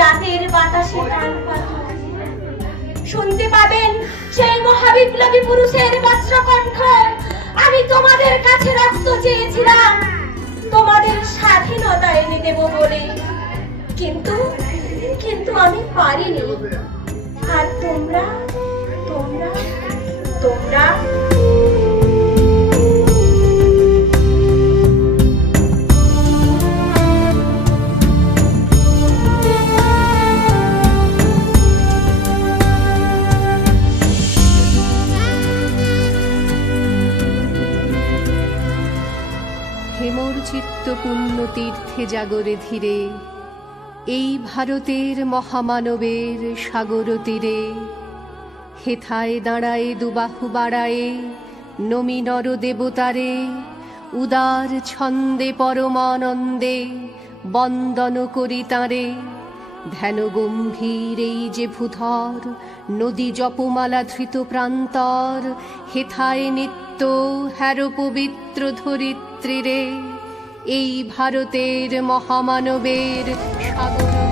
রাতের বাতাসে গান পাতা শুনতে পাবেন সেই মহাবিপ্লবী পুরুষের বজ্র কণ্ঠ। আমি তোমাদের কাছে রক্ত চেয়েছিলাম তোমাদের স্বাধীনতা এনে দেব বলে, কিন্তু কিন্তু আমি পারিনি। আর তোমরা তোমরা তোমরা হেমর চিত্ত পুণ্য তীর্থে জাগরে ধীরে, এই ভারতের মহামানবের সাগর তীরে। হেথায় দাঁড়ায় দুবাহু বাড়ায়ে নমি নর দেবতারে, উদার ছন্দে পরমানন্দে বন্দন করি তাঁরে। ধ্যান গম্ভীর এই যে ভূধর, নদী জপমালা ধৃত প্রান্তর। হেথায় নিত্য হ্যার পবিত্র ধরিত্রীরে, এই ভারতের মহামানবের সাগর।